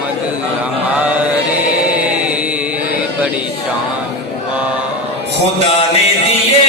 محمد ہمارے بڑی شان والے خدا نے دیے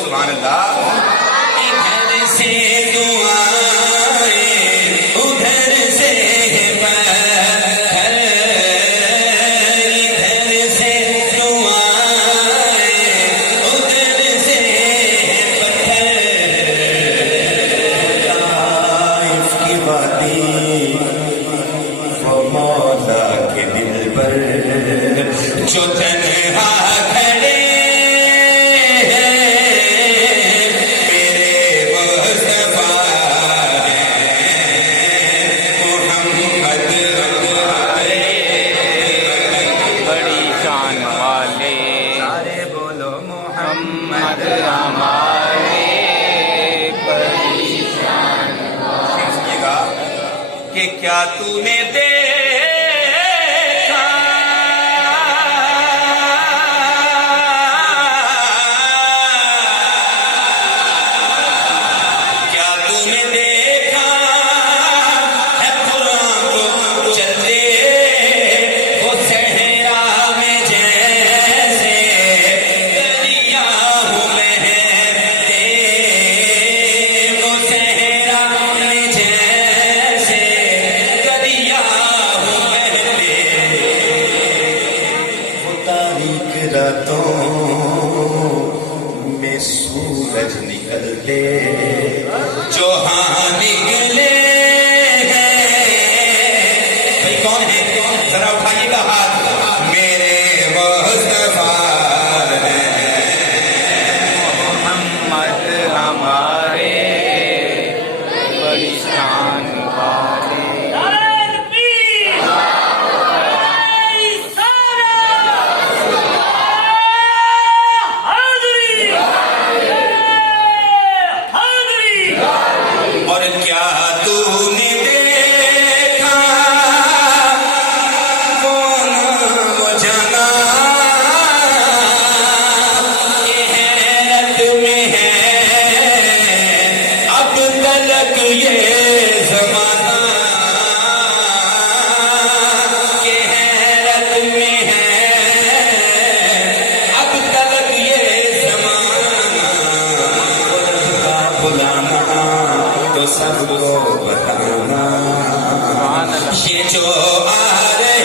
سبحان اللہ ادھر سے دعائیں ادھر سے پتھر ادھر سے دعائیں ادھر سے پتھر طائف کی وادی وہ مولا کے دل پر جو تنہا کھڑے محمد ہمارے بڑی شان والے کہ کیا تو نے دیکھا کیا تو نے دیکھا ہے قرآن کو چلتے وہ صحرا میں جیسے راتوں میں سورج نکلتے جو ہاں نکلے ہیں بھائی کون ہے ذرا اٹھائیے گا ہاتھ میرے مصطفیٰ ہیں محمد ہمارے بڑی شان والے سب کو بتانا یہ جو آ رہے